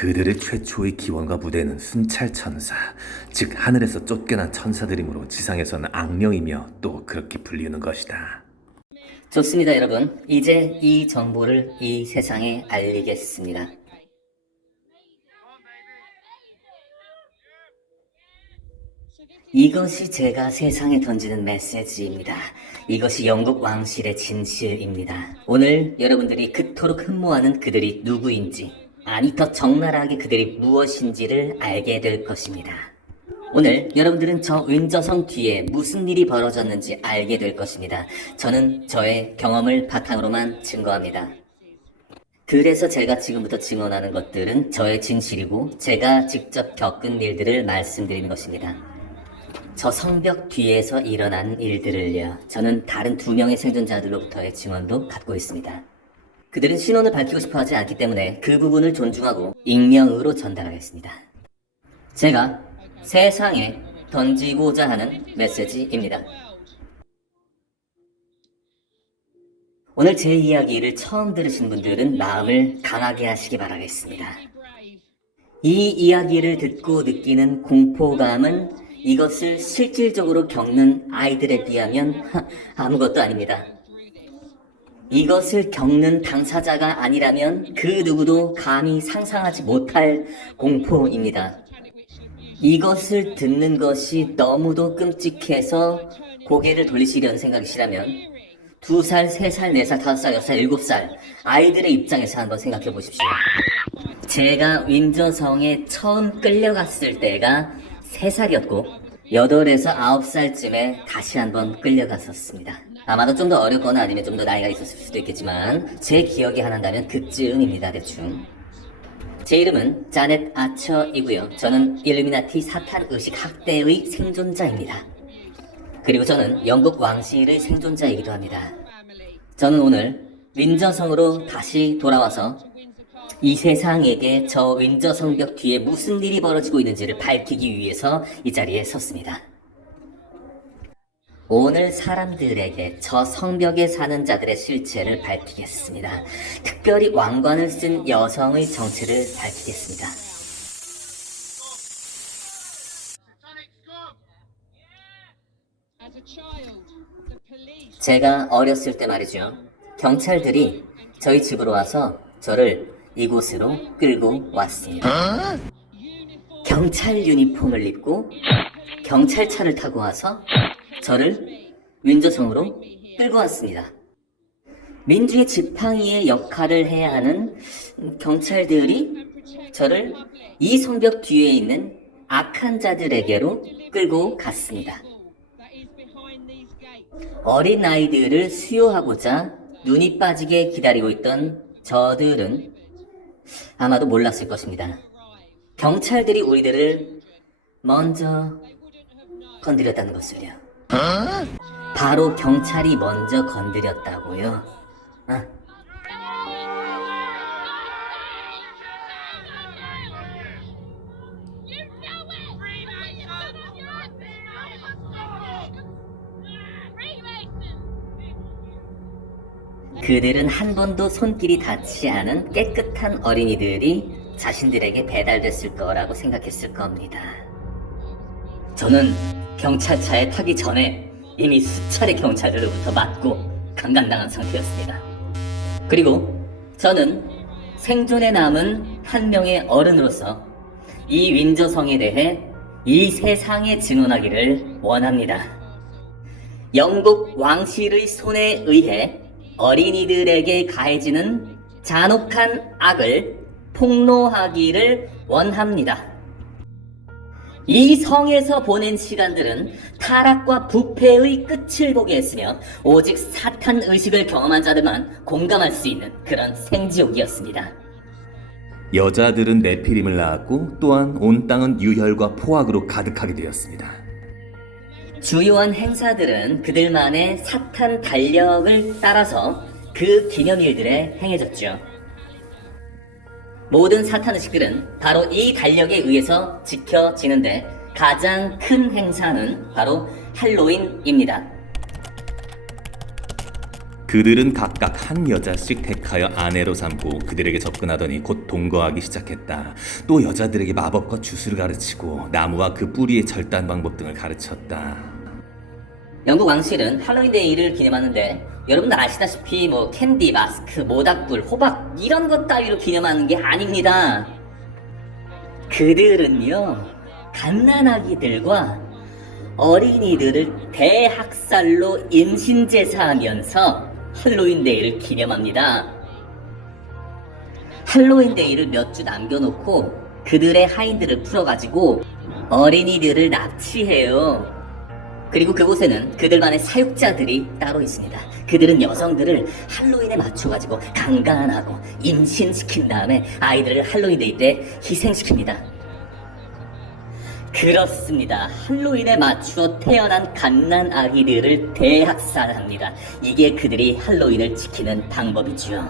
그들의 최초의 기원과 무대는 순찰천사, 즉 하늘에서 쫓겨난 천사들이므로 지상에서는 악령이며 또 그렇게 불리우는 것이다. 좋습니다, 여러분. 이제 이 정보를 이 세상에 알리겠습니다. 이것이 제가 세상에 던지는 메시지입니다. 이것이 영국 왕실의 진실입니다. 오늘 여러분들이 그토록 흠모하는 그들이 누구인지, 아니 더 적나라하게 그들이 무엇인지를 알게 될 것입니다. 오늘 여러분들은 저 윈저성 뒤에 무슨 일이 벌어졌는지 알게 될 것입니다. 저는 저의 경험을 바탕으로만 증거합니다. 그래서 제가 지금부터 증언하는 것들은 저의 진실이고 제가 직접 겪은 일들을 말씀드리는 것입니다. 저 성벽 뒤에서 일어난 일들을요, 저는 다른 2명의 생존자들로부터의 증언도 갖고 있습니다. 그들은 신원을 밝히고 싶어 하지 않기 때문에 그 부분을 존중하고 익명으로 전달하겠습니다. 제가 세상에 던지고자 하는 메시지입니다. 오늘 제 이야기를 처음 들으신 분들은 마음을 강하게 하시기 바라겠습니다. 이 이야기를 듣고 느끼는 공포감은 이것을 실질적으로 겪는 아이들에 비하면 아무것도 아닙니다. 이것을 겪는 당사자가 아니라면 그 누구도 감히 상상하지 못할 공포입니다. 이것을 듣는 것이 너무도 끔찍해서 고개를 돌리시려는 생각이시라면 2살, 3살, 4살, 5살, 6살, 7살 아이들의 입장에서 한번 생각해 보십시오. 제가 윈저성에 처음 끌려갔을 때가 3살이었고 8에서 9살쯤에 다시 한번 끌려갔었습니다. 아마도 좀 더 어렸거나 아니면 좀 더 나이가 있었을 수도 있겠지만 제 기억이 하나인다면 그쯤입니다, 대충. 제 이름은 자넷 아처이고요. 저는 일루미나티 사탄의식 학대의 생존자입니다. 그리고 저는 영국 왕실의 생존자이기도 합니다. 저는 오늘 윈저성으로 다시 돌아와서 이 세상에게 저 윈저 성벽 뒤에 무슨 일이 벌어지고 있는지를 밝히기 위해서 이 자리에 섰습니다. 오늘 사람들에게 저 성벽에 사는 자들의 실체를 밝히겠습니다. 특별히 왕관을 쓴 여성의 정체를 밝히겠습니다. 제가 어렸을 때 말이죠. 경찰들이 저희 집으로 와서 저를 이곳으로 끌고 왔습니다. 경찰 유니폼을 입고 경찰차를 타고 와서 저를 윈저성으로 끌고 왔습니다. 민주의 지팡이의 역할을 해야 하는 경찰들이 저를 이 성벽 뒤에 있는 악한 자들에게로 끌고 갔습니다. 어린 아이들을 수요하고자 눈이 빠지게 기다리고 있던 저들은 아마도 몰랐을 것입니다. 경찰들이 우리들을 먼저 건드렸다는 것을요. 바로 경찰이 먼저 건드렸다고요. 그들은 한 번도 손길이 닿지 않은 깨끗한 어린이들이 자신들에게 배달됐을 거라고 생각했을 겁니다. 저는 경찰차에 타기 전에 이미 수차례 경찰들로부터 맞고 강간당한 상태였습니다. 그리고 저는 생존에 남은 한 명의 어른으로서 이 윈저성에 대해 이 세상에 증언하기를 원합니다. 영국 왕실의 손에 의해 어린이들에게 가해지는 잔혹한 악을 폭로하기를 원합니다. 이 성에서 보낸 시간들은 타락과 부패의 끝을 보게 했으며 오직 사탄 의식을 경험한 자들만 공감할 수 있는 그런 생지옥이었습니다. 여자들은 네피림을 낳았고 또한 온 땅은 유혈과 포악으로 가득하게 되었습니다. 주요한 행사들은 그들만의 사탄 달력을 따라서 그 기념일들에 행해졌죠. 모든 사탄의식들은 바로 이 달력에 의해서 지켜지는데 가장 큰 행사는 바로 할로윈입니다. 그들은 각각 한 여자씩 택하여 아내로 삼고 그들에게 접근하더니 곧 동거하기 시작했다. 또 여자들에게 마법과 주술을 가르치고 나무와 그 뿌리의 절단 방법 등을 가르쳤다. 영국 왕실은 할로윈데이를 기념하는데 여러분들 아시다시피 뭐 캔디, 마스크, 모닥불, 호박 이런 것 따위로 기념하는 게 아닙니다. 그들은요 갓난아기들과 어린이들을 대학살로 임신제사하면서 할로윈데이를 기념합니다. 할로윈데이를 몇 주 남겨놓고 그들의 하인들을 풀어가지고 어린이들을 납치해요. 그리고 그곳에는 그들만의 사육자들이 따로 있습니다. 그들은 여성들을 할로윈에 맞춰가지고 강간하고 임신시킨 다음에 아이들을 할로윈데이 때 희생시킵니다. 그렇습니다. 할로윈에 맞추어 태어난 갓난 아기들을 대학살합니다. 이게 그들이 할로윈을 지키는 방법이죠.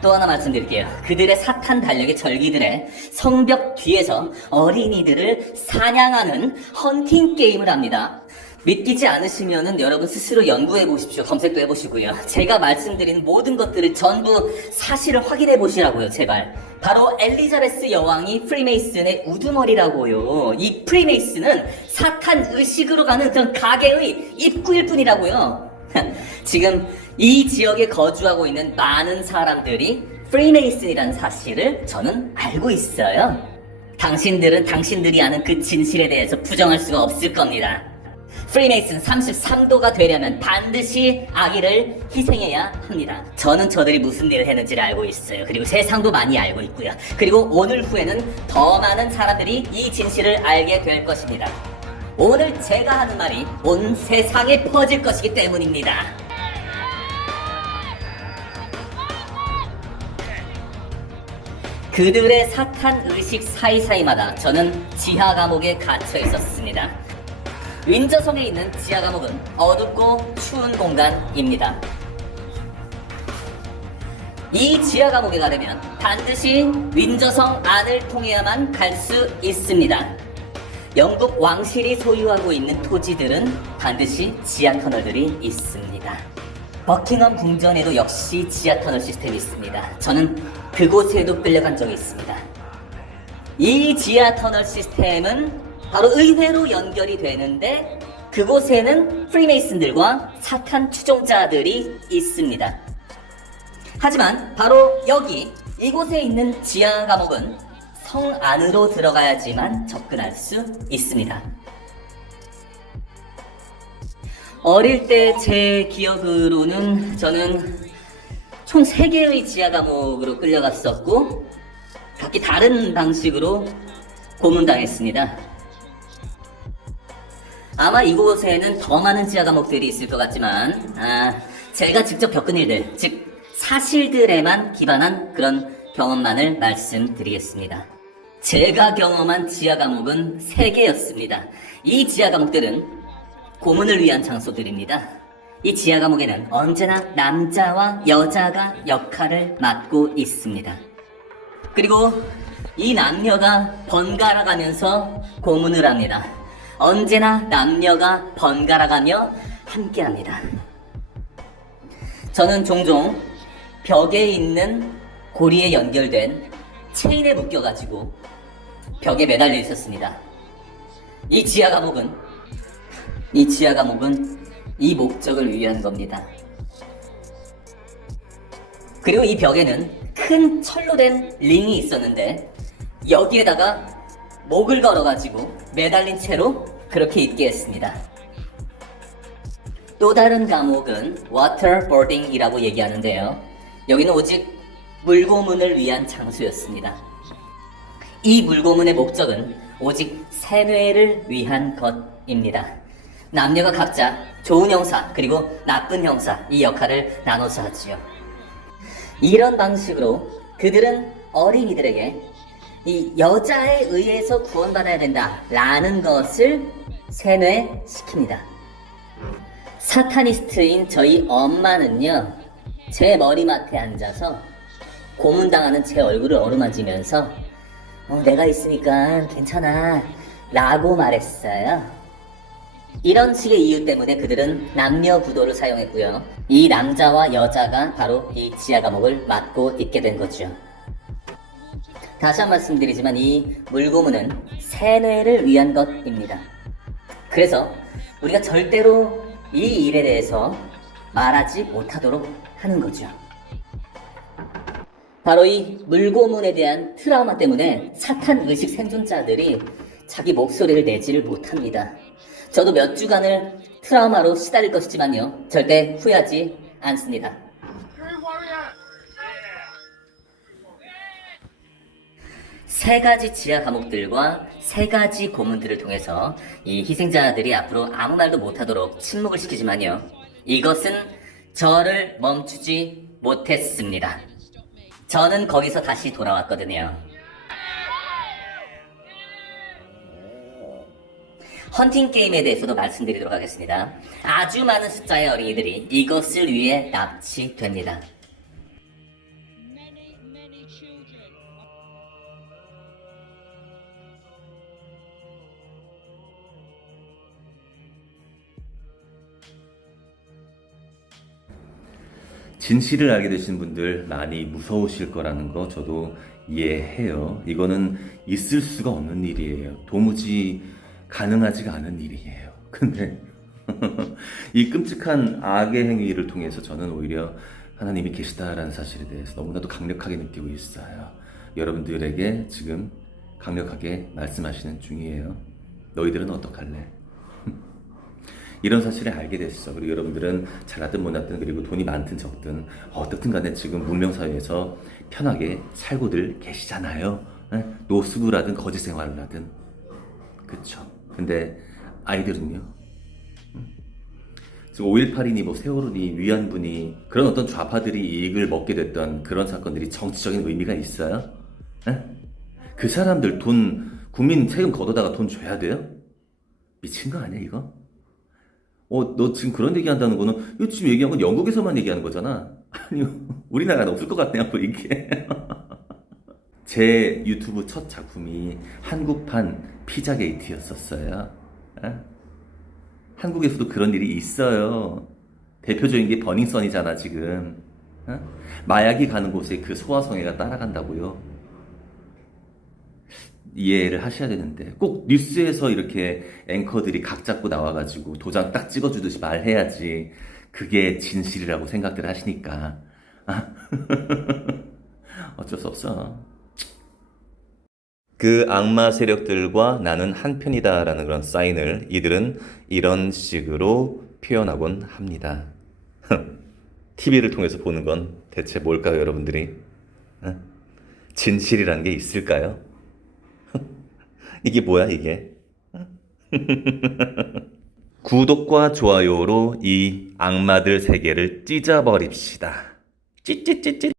또 하나 말씀드릴게요. 그들의 사탄 달력의 절기들의 성벽 뒤에서 어린이들을 사냥하는 헌팅 게임을 합니다. 믿기지 않으시면은 여러분 스스로 연구해 보십시오. 검색도 해 보시고요. 제가 말씀드린 모든 것들을 전부 사실을 확인해 보시라고요. 제발. 바로 엘리자베스 여왕이 프리메이슨의 우두머리라고요. 이 프리메이슨은 사탄 의식으로 가는 그런 가게의 입구일 뿐이라고요. 지금 이 지역에 거주하고 있는 많은 사람들이 프리메이슨이라는 사실을 저는 알고 있어요. 당신들은 당신들이 아는 그 진실에 대해서 부정할 수가 없을 겁니다. 프리메이슨 33도가 되려면 반드시 아기를 희생해야 합니다. 저는 저들이 무슨 일을 했는지를 알고 있어요. 그리고 세상도 많이 알고 있고요. 그리고 오늘 후에는 더 많은 사람들이 이 진실을 알게 될 것입니다. 오늘 제가 하는 말이 온 세상에 퍼질 것이기 때문입니다. 그들의 사탄 의식 사이사이마다 저는 지하 감옥에 갇혀 있었습니다. 윈저성에 있는 지하 감옥은 어둡고 추운 공간입니다. 이 지하 감옥에 가려면 반드시 윈저성 안을 통해야만 갈 수 있습니다. 영국 왕실이 소유하고 있는 토지들은 반드시 지하 터널들이 있습니다. 버킹엄 궁전에도 역시 지하 터널 시스템이 있습니다. 저는 그곳에도 끌려간 적이 있습니다. 이 지하 터널 시스템은 바로 의회로 연결이 되는데 그곳에는 프리메이슨들과 사탄 추종자들이 있습니다. 하지만 바로 여기 이곳에 있는 지하 감옥은 성 안으로 들어가야지만 접근할 수 있습니다. 어릴 때 제 기억으로는 저는 총 3개의 지하 감옥으로 끌려갔었고 각기 다른 방식으로 고문당했습니다. 아마 이곳에는 더 많은 지하 감옥들이 있을 것 같지만 제가 직접 겪은 일들, 즉 사실들에만 기반한 그런 경험만을 말씀드리겠습니다. 제가 경험한 지하 감옥은 3개였습니다. 이 지하 감옥들은 고문을 위한 장소들입니다. 이 지하 감옥에는 언제나 남자와 여자가 역할을 맡고 있습니다. 그리고 이 남녀가 번갈아 가면서 고문을 합니다. 언제나 남녀가 번갈아 가며 함께 합니다. 저는 종종 벽에 있는 고리에 연결된 체인에 묶여가지고 벽에 매달려 있었습니다. 이 지하 감옥은 이 목적을 위한 겁니다. 그리고 이 벽에는 큰 철로 된 링이 있었는데 여기에다가 목을 걸어가지고 매달린 채로 그렇게 있게 했습니다. 또 다른 감옥은 워터보딩이라고 얘기하는데요. 여기는 오직 물고문을 위한 장소였습니다. 이 물고문의 목적은 오직 세뇌를 위한 것입니다. 남녀가 각자 좋은 형사 그리고 나쁜 형사 이 역할을 나눠서 하지요. 이런 방식으로 그들은 어린이들에게 이 여자에 의해서 구원받아야 된다라는 것을 세뇌시킵니다. 사타니스트인 저희 엄마는요, 제 머리맡에 앉아서 고문당하는 제 얼굴을 어루만지면서 내가 있으니까 괜찮아 라고 말했어요. 이런 식의 이유 때문에 그들은 남녀 구도를 사용했고요. 이 남자와 여자가 바로 이 지하 감옥을 맡고 있게 된 거죠. 다시 한 말씀드리지만 이 물고문은 세뇌를 위한 것입니다. 그래서 우리가 절대로 이 일에 대해서 말하지 못하도록 하는 거죠. 바로 이 물고문에 대한 트라우마 때문에 사탄 의식 생존자들이 자기 목소리를 내지를 못합니다. 저도 몇 주간을 트라우마로 시달릴 것이지만요, 절대 후회하지 않습니다. 세 가지 지하 감옥들과 세 가지 고문들을 통해서 이 희생자들이 앞으로 아무 말도 못하도록 침묵을 시키지만요, 이것은 저를 멈추지 못했습니다. 저는 거기서 다시 돌아왔거든요. 헌팅 게임에 대해서도 말씀드리도록 하겠습니다. 아주 많은 숫자의 어린이들이 이것을 위해 납치됩니다. 진실을 알게 되신 분들 많이 무서우실 거라는 거 저도 이해해요. 이거는 있을 수가 없는 일이에요. 도무지 가능하지가 않은 일이에요. 근데 이 끔찍한 악의 행위를 통해서 저는 오히려 하나님이 계시다라는 사실에 대해서 너무나도 강력하게 느끼고 있어요. 여러분들에게 지금 강력하게 말씀하시는 중이에요. 너희들은 어떡할래? 이런 사실을 알게 됐어. 그리고 여러분들은 잘하든 못하든 그리고 돈이 많든 적든 어떻든 간에 지금 문명사회에서 편하게 살고들 계시잖아요. 에? 노숙을 거지 생활을 하든. 그쵸. 근데 아이들은요. 5.18이니 뭐 세월호니 위안부니 그런 어떤 좌파들이 이익을 먹게 됐던 그런 사건들이 정치적인 의미가 있어요? 에? 그 사람들 국민 세금 걷어다가 돈 줘야 돼요? 미친 거 아니야 이거? 너 지금 그런 얘기 한다는 거는, 이거 지금 얘기한 건 영국에서만 얘기하는 거잖아. 아니요, 우리나라는 없을 것 같네요, 또 이게. 제 유튜브 첫 작품이 한국판 피자게이트였었어요. 에? 한국에서도 그런 일이 있어요. 대표적인 게 버닝썬이잖아, 지금. 에? 마약이 가는 곳에 그 소아성애가 따라간다고요. 이해를 하셔야 되는데 꼭 뉴스에서 이렇게 앵커들이 각 잡고 나와가지고 도장 딱 찍어주듯이 말해야지 그게 진실이라고 생각들 하시니까 어쩔 수 없어. 그 악마 세력들과 나는 한편이다라는 그런 사인을 이들은 이런 식으로 표현하곤 합니다. TV를 통해서 보는 건 대체 뭘까요, 여러분들이? 진실이라는 게 있을까요? 이게 뭐야 이게? 구독과 좋아요로 이 악마들 세계를 찢어버립시다. 찢찢찢찢.